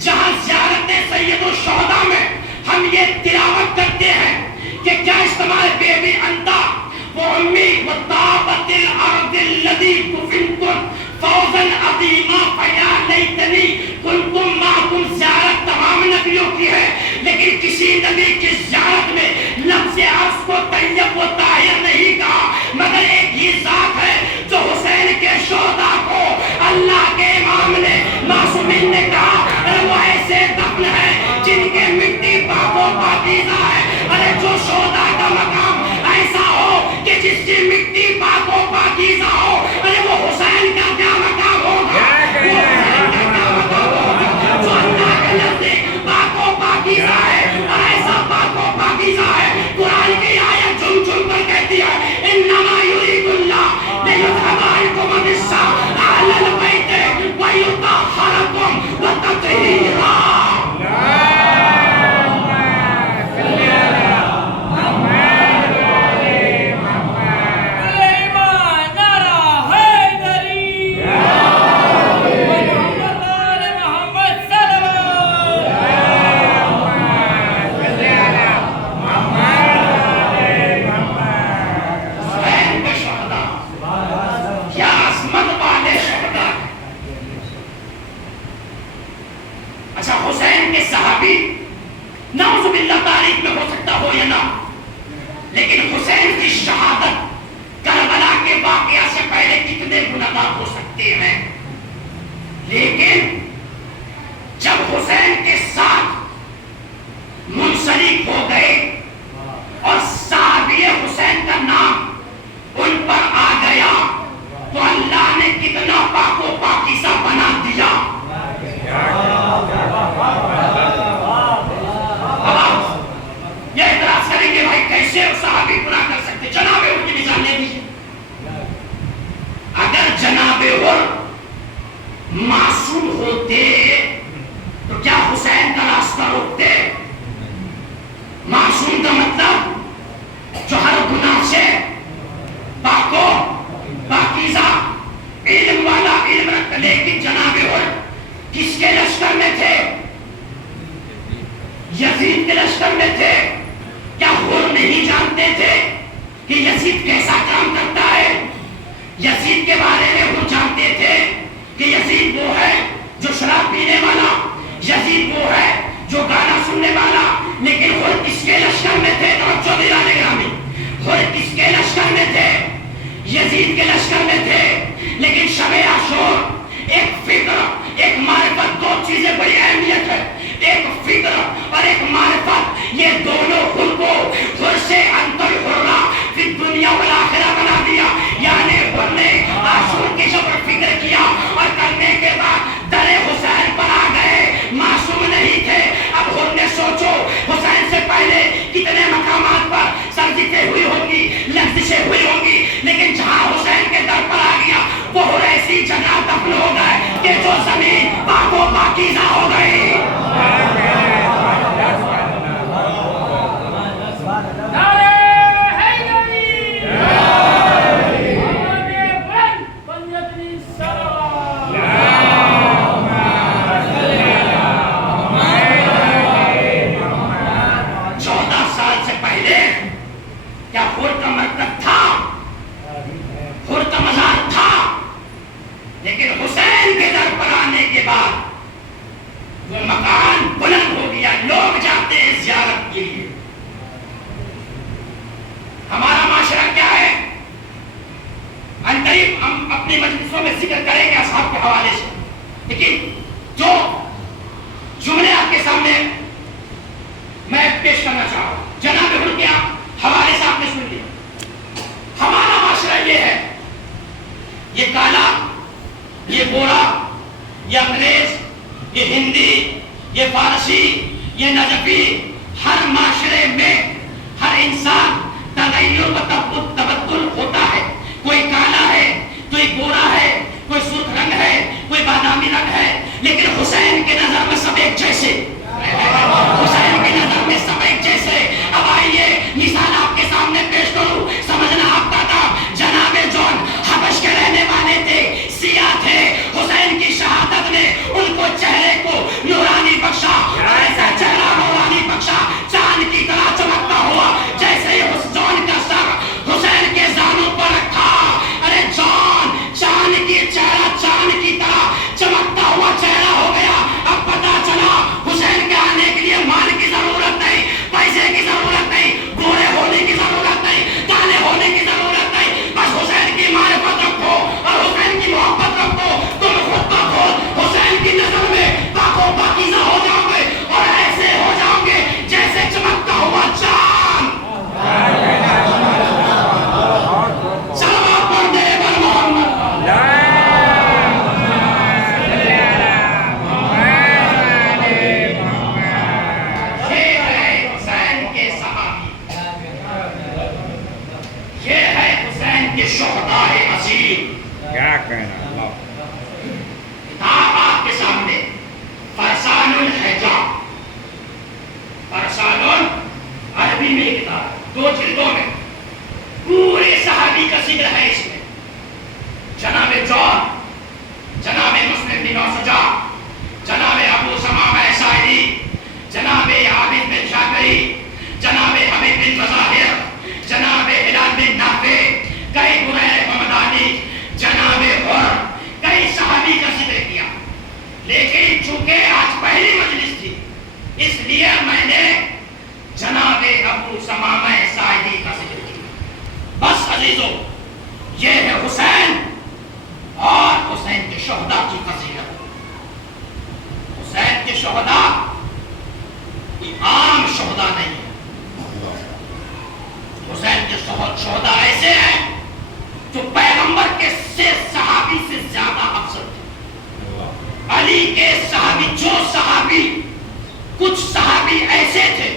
جہاں زیارت سید الشہداء میں ہم یہ تلاوت کرتے ہیں کہ کیا استعمال بے بی انتا وَأُمِّي وَطَابَتِ الْأَرْضِ الَّذِي كُفِنْتُمْ فَوْزًا عَظِيمًا فَيَا لَيْتَنِي كُنْتُمْ مَعَكُمْ۔ زیارت تمام نبیوں کی ہے لیکن کسی نبی کی زیارت میں لفظ عرض کو طیب و طاہر نہیں کہا، مگر ایک ہی ذات ہے جو حسین کے شہداء کو اللہ کے امام نے معصومین نے کہا وہ ایسے دفن ہیں جن کے مٹی پاک و پاکیزہ ہے۔ ارے جو شہداء کا مقام ایسا ہو کہ جس کی مٹی پاک و پاکیزہ ہو، ارے وہ حسین کا کیا مقام ہوگا، وہ حسین کا کیا مقام ہوگا جو اللہ کے نزدیک پاک و پاکیزہ ہے، اور ایسا پاک و پاکیزہ ہے قرآن کی آیت جھم جھم کر کہتی ہے انما یرید اللہ لیذھب عنکم الرجس اہل البیت ویطہرکم تطہیرا۔ نعوذ باللہ تاریخ میں ہو سکتا ہو یا نہ، لیکن حسین کی شہادت کربلا کے واقعہ سے پہلے کتنے گناہ ہو سکتے ہیں، لیکن جب حسین کے ساتھ منسلک ہو گئے اور صحابی حسین کا نام ان پر آ گیا تو اللہ نے کتنا پاک و پاکیزہ بنا دیا۔ یہ اعتراض کریں گے بھائی کیسے صحابی گناہ کر سکتے، جناب ان کی مثال لے دیجیے۔ اگر جناب معصوم ہوتے تو کیا حسین کا راستہ روکتے؟ معصوم کا مطلب جو ہر گناہ سے پاک و پاکیزہ علم والا علم رکھتا، لیکن جناب کس کے لشکر میں تھے؟ یزید کے لشکر میں تھے۔ کیا وہ نہیں جانتے تھے کہ یزید کیسا کام کرتا ہے؟ یزید کے بارے میں وہ جانتے تھے کہ یزید وہ ہے جو شراب پینے والا، یزید وہ ہے جو گانا سننے والا، لیکن خود کس کے لشکر میں تھے؟ توجہ دلانے گرامی، خود کس کے لشکر میں تھے؟ یزید کے لشکر میں تھے، لیکن شب عاشور ایک فکر ایک معرفت، دو چیزیں بڑی اہمیت ہے، ایک فکر اور ایک معرفت، یہ دونوں خود کو خود سے انتر حرہ فی الدنیا والآخرہ بنا دیا، یعنی خود نے عاشور کی جب فکر کیا اور کرنے کے بعد در حسین پر آ گئے، معصوم نہیں تھے۔ اب خود نے سوچو حسین سے پہلے کتنے مقامات پر سرزشیں ہوئی ہوں گی، لغزشیں ہوئی ہوں گی، لیکن جہاں حسین کے در پر آ گیا وہ ایسی جگہ دفن ہو گئے کہ جو زمین پاک و پاکیزہ ہو گئی۔ ہمارا معاشرہ کیا ہے؟ انقریب ہم اپنی مجلسوں میں ذکر کریں گے اصحاب کے حوالے سے، لیکن جو جملے آپ کے سامنے میں پیش کرنا چاہوں جناب ان کے حوالے سے آپ نے سن لیا۔ ہمارا معاشرہ یہ ہے، یہ کالا، یہ گورا، یہ انگریز، یہ ہندی، یہ فارسی، یہ نجفی، ہر معاشرے میں ہر انسان تغیر و تبدل ہوتا ہے، کوئی کالا ہے، کوئی گورا ہے، کوئی سرخ رنگ ہے، کوئی بادامی رنگ ہے، لیکن حسین کے نظر میں سب ایک جیسے، حسین کے نظر میں سب ایک جیسے۔ اب آئیے مثال آپ کے سامنے پیش کروں، سمجھنا آپ کا تھا۔ جناب جون حبش کے رہنے والے تھے، سیاہ تھے، حسین کی شہادت نے ان کو چہرے کو نورانی بخشا، اور ایسا چہرہ نورانی بخشا چاند کی طرح چمکتا ہوا، جیسے ہی اس جون کا سر حسین کے زانوں پر رکھا، ارے جون چاند کی چہرہ چاند کی طرح چمکتا ہوا چہرہ ہو گیا۔ اب پتا چلا حسین کے آنے کے لیے مال کی ضرورت نہیں، پیسے کی ضرورت نہیں، گورے ہونے کی ضرورت نہیں، کالے ہونے کی ضرورت نہیں، بس حسین کی معرفت رکھو اور حسین کی محبت رکھو، تم خود بخود حسین کی نظر میں پاک و پاکیزہ ہو جاؤ گے اور ایسے ہو جاؤ گے جیسے چمکتا ہوا چاند۔ صلوات پڑھ دے بر محمد۔ یہ ہے حسین کے صحابی، یہ ہے حسین کے شہداء عظیم۔ کیا کہنا اللہ، کتاب آپ کے سامنے فرسان الحجاب، فرسان عربی میں کتاب، 2 جلدوں میں پورے صحابی کا ذکر ہے اس میں۔ جناب جون، جناب مسلم بن سجا، جناب ابو ثمامہ ساعدی، جناب عابد بن شاکری، جناب حبیب بن مظاہر، جناب ہلال بن نافع، کئی بریر حمدانی، جناب حر، کئی صحابی کا ذکر کیا، لیکن چونکہ آج پہلی مجلس تھی اس لیے میں نے جناب ابو ثمامہ ساعدی کا ذکر کیا۔ بس عزیزو، یہ ہے حسین اور حسین کے شہداء کی فضیلت۔ حسین کے شہداء کوئی عام شہداء نہیں ہے، حسین کے شہداء ایسے ہیں جو پیغمبر کے صحابی سے زیادہ افضل تھے۔ علی کے صحابی، جو صحابی، کچھ صحابی ایسے تھے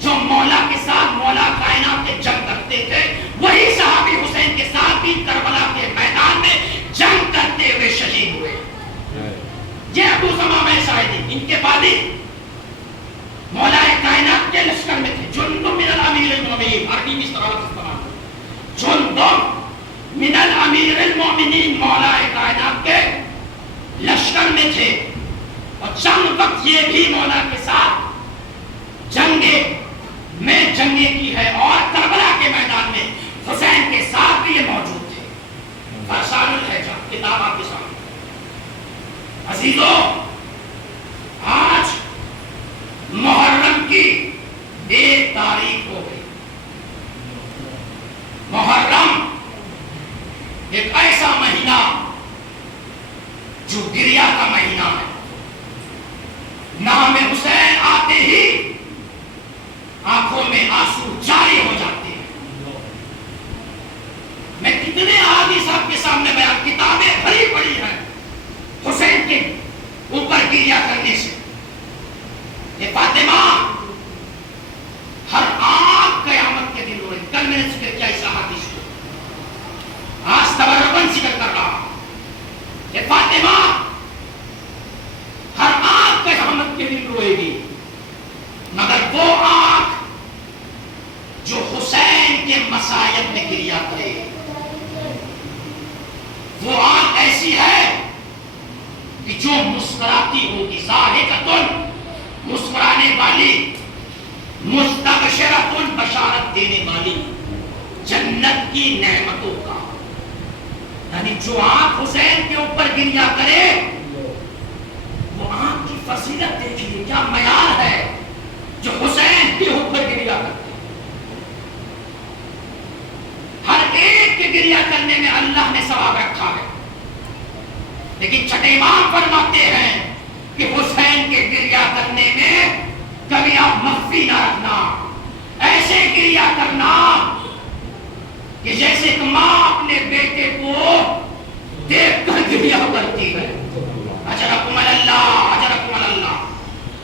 جو مولا کے ساتھ، مولا کائنات کے جنگ کرتے تھے، وہی صحابی حسین کے ساتھ بھی کربلا کے میدان میں جنگ کرتے ہوئے شہید ہوئے۔ یہ ابو ثمامہ ساعدی، ان کے والد مولا کائنات کے لشکر میں تھے، جند من الامیر المومنین، عربی میں اس طرح استعمال، جند من الامیر المومنین، مولا کائنات کے لشکر میں تھے، اور چند وقت یہ بھی مولا کے ساتھ جنگیں کی ہے، اور کربلا کے میدان میں حسین کے ساتھ بھی یہ موجود تھے۔ فرسان الحجاب کتاب آپ کے سامنے، ایک ایسا مہینہ جو گریا کا مہینہ ہے. نام حسین آتے ہی آنکھوں میں آنسو جاری ہو جاتے ہیں. میں کتنے احادیث آپ کے سامنے بیان، کتابیں بھری پڑی ہیں حسین کے اوپر گریا کرنے سے. کہ فاطمہ ہر آنکھ قیامت کے دن روئے. کل میں نے ذکر کیا اس احادیث کو، آج تبرکن ذکر کر رہا کہ فاطمہ ہر آنکھ قیامت کے دن روئے گی، مگر وہ آنکھ جو حسین کے مصائب میں گریا کرے. وہ آنکھ ایسی ہے کہ جو مسکراتی ہوگی، ضاحکۃ مسکرانے والی، مستبشرۃ بشارت دینے والی جنت کی نعمتوں کا. یعنی جو آنکھ حسین کے اوپر گریا کرے، وہ آنکھ کی فضیلت دیکھیے کیا معیار ہے جو حسین کے اوپر گریا کرتے. ہر ایک کے گریا کرنے میں اللہ نے ثواب رکھا ہے، لیکن چھٹے امام فرماتے ہیں کہ حسین کے گریا کرنے میں کبھی آپ مخفی نہ رکھنا، ایسے گریا کرنا کہ جیسے کہ ماں اپنے بیٹے کو دیکھ کر گریا کرتی ہے. اجرکم اللہ، اجرکم اللہ.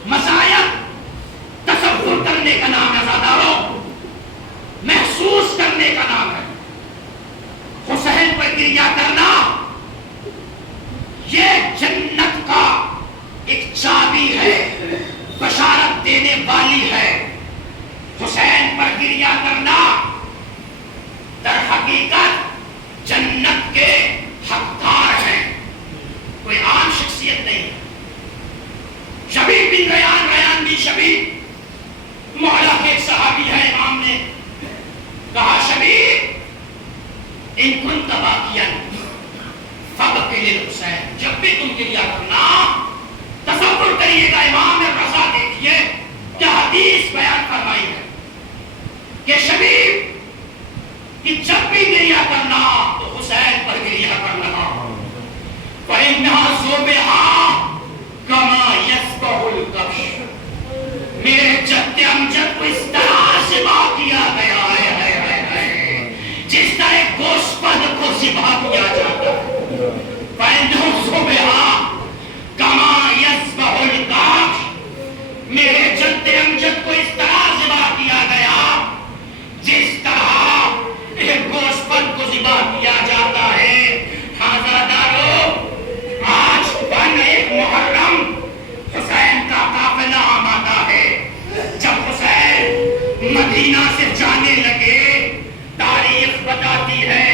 مصائب تصور کرنے کا نام ہے عزادارو، محسوس کرنے کا نام ہے. حسین پر گریا کرنا یہ جنت کا ایک چابی ہے، بشارت دینے والی ہے. حسین پر گریا کرنا در حقیقت جنت کے حقدار ہیں، کوئی عام شخصیت نہیں. شبیب بن ریان، ریان بن شبیب مولا کے ایک صحابی ہے. امام نے کہا شبیب ان کنت باقیا فبقی للحسین، جب بھی تم گریا کرنا تصور کریے گا. امام نے رضا دیکھیے کیا حدیث بیان فرمائی ہے کہ شبیب کہ جب بھی گریا کرنا تو حسین پر گریا کرنا. فإنها ذبحا كما يذبح الكبش، میرے جد امجد کو اس طرح ذبح کیا گیا ہے جس طرح گوشت کو ذبح کیا جاتا ہے. فإنه ذبحا كما يذبح الكبش، میرے جد امجد کو اس طرح ذبح کیا گیا جس طرح ایک گوشت کو ذبح کیا جاتا ہے. حاضردارو، آج بن ایک محرم حسین کا قافلہ آمادہ ہے. جب حسین مدینہ سے جانے لگے، تاریخ بتاتی ہے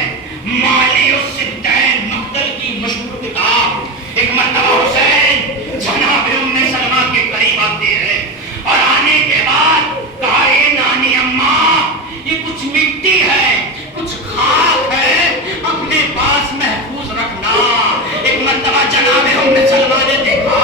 مالی السبتین مقتل کی مشہور کتاب، ایک مرتبہ حسین جناب ام سلمہ کے قریب آتے ہیں اور آنے کے بعد کہا اے نانی اماں، یہ کچھ مٹی ہے، کچھ خاک ہے، اپنے پاس محفوظ رکھنا. ایک مرتبہ جناب ام سلمہ نے دیکھا،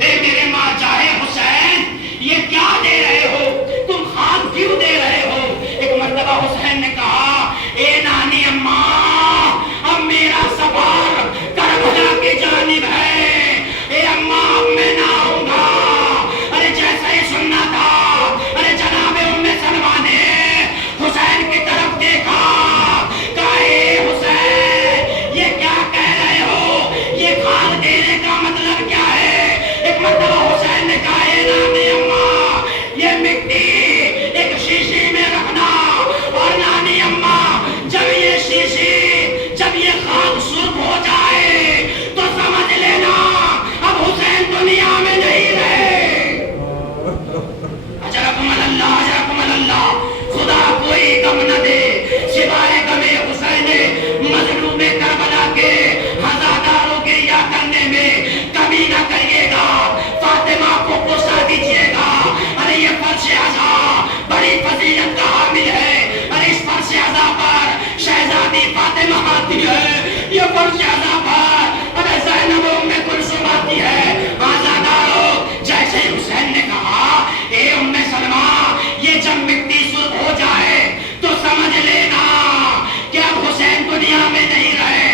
اے میرے ماں جائے حسین، یہ کیا دے رہے ہو، تم خاک کیوں دے رہے ہو؟ ایک مرتبہ حسین نے کہا اے نانی اماں، اب میرا سفر کربلا کی جانب ہے، اے اماں اب میں نہ آؤں گا. ارے جیسا ہی سننا تھا، ارے جناب ام سلمہ نے حسین کی طرف دیکھا، کہا اے حسین یہ کیا کہہ رہے ہو، یہ خاک دینے کا مطلب کیا ہے؟ ایک مرتبہ حسین نے کہا اے نانی اماں، یہ مٹی ایک شیشی میں رکھنا، اور نانی اماں جب یہ شیشی، جب یہ خاک سرخ ہو جائے تو سمجھ لینا اب حسین دنیا میں نہیں رہے. اجرکم اللہ، اجرکم اللہ. خدا کوئی غم نہ دے سوائے غم حسین مظلوم کربلا کے. ہزاداروں کے یا کرنے میں کمی نہ کریے گا، فاطمہ کو غصہ دیجیے گا. ارے یہ فرش عزا بڑی فضیلت کا حامل ہے. ارے اس فرش عزا پر شہزادی فاطمہ آتی ہے، یہ فرش عزا پر ارے زینب ام کلثوم آتی ہے. آزادارو، جیسے حسین نے کہا اے ام سلمہ، یہ جب مٹی سرخ ہو جائے تو سمجھ لینا کہ اب حسین دنیا میں نہیں رہے.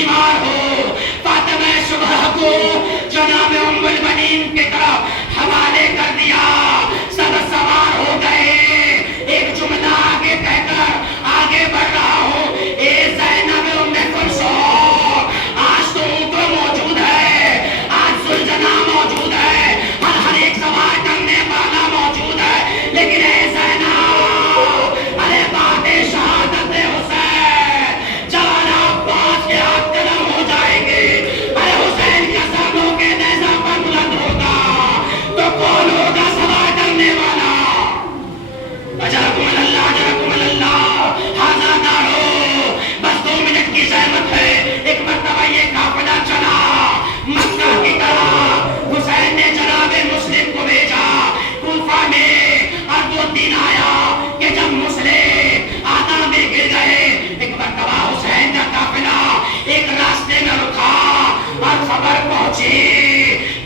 بیمار ہو فاطمہ صبح کو جناب ام البنین کی طرف حوالے کر دیا. سب سوار ہو گئے. ایک جملہ آگے کہہ کر آگے بڑھ رہا ہوں. اے زینب ام کلثوم، آج تو تو موجود ہے، آج سلجنا موجود ہے، ہر ایک سوار کرنے والا موجود ہے، لیکن اے زینب، ارے بات شہادت حسین جوان عباس کے ہاتھ قلم ہو جائیں گے، ارے حسین کا سر لو کے نیزہ پر بلند ہوگا تو کون ہوگا سوار کرنے والا؟ اجرکم اللہ اجرکم اللہ. حاضر دارو، بس 2 منٹ کی زحمت ہے. ایک مرتبہ یہ قافلہ چلا مکہ کی طرف. حسین نے جناب مسلم کو بھیجا کوفہ میں، اور 2 دن آیا کہ جب مسلم آدھا میں گر گئے. ایک مرتبہ حسین کا قافلہ ایک راستے میں رکا اور خبر پہنچی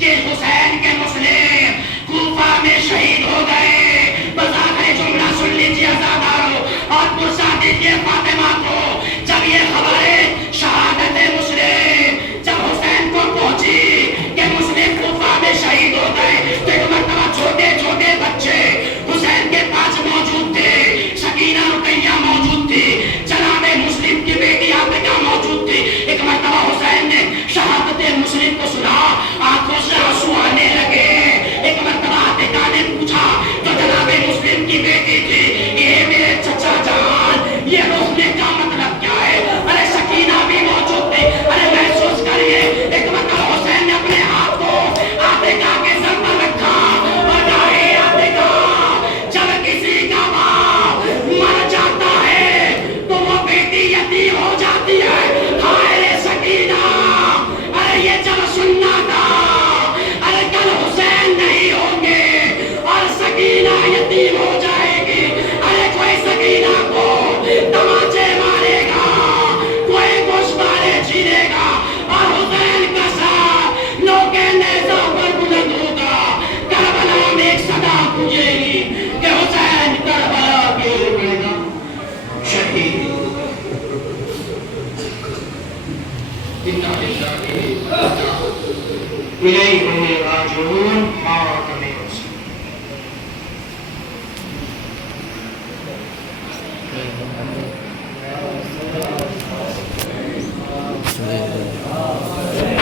کہ حسین کے مسلم کوفہ میں شہید ہو گئے. بس آخری جملہ سن لیجیے آزادارو اور پرسا دیجیے فاطمہ کو. جب یہ خبریں شہادت مسلم جب حسین کو پہنچی کہ مسلم کوفہ میں شہید ہو گئے، تو ایک مرتبہ چھوٹے چھوٹے بچے حسین کے پاس موجود تھے. سکینہ رقیہ موجود تھی، جناب مسلم کی بیٹی عاتکہ موجود تھی. ایک مرتبہ حسین نے شہادت مسلم کو سنا، آنکھوں سے آنسو آنے لگے. ایک مرتبہ عاتکہ نے پوچھا تو جناب مسلم کی بیٹی تھی، یہ میرے چچا جان، یہ روکنے کا مطلب کیا ہے؟ ارے سکینہ بھی موجود تھی. ارے محسوس کریے، ایک مرتبہ حسین نے اپنے ہاتھ کو عاتکہ کے سر پر رکھا اور کہا، اے عاتکہ، جب کسی کا باپ مر جاتا ہے تو وہ بیٹی یتیم ہو جاتی ہے. ہائے رے سکینہ، ارے یہ جب سننا تھا، ارے کل حسین نہیں ہوں گے اور سکینہ یتیم ہو جائے گی. ارے کوئی سکینہ کو تماچے مارے گا، کوئی گوشوارے چھینے گا، اور حسین کا سر لو کے نیزہ پر بلند ہوگا. کربلا میں ایک صدا گونجے گی کہ حسین کربلا کے میدان شہید. الیہ راجعون ماتم حسین. جی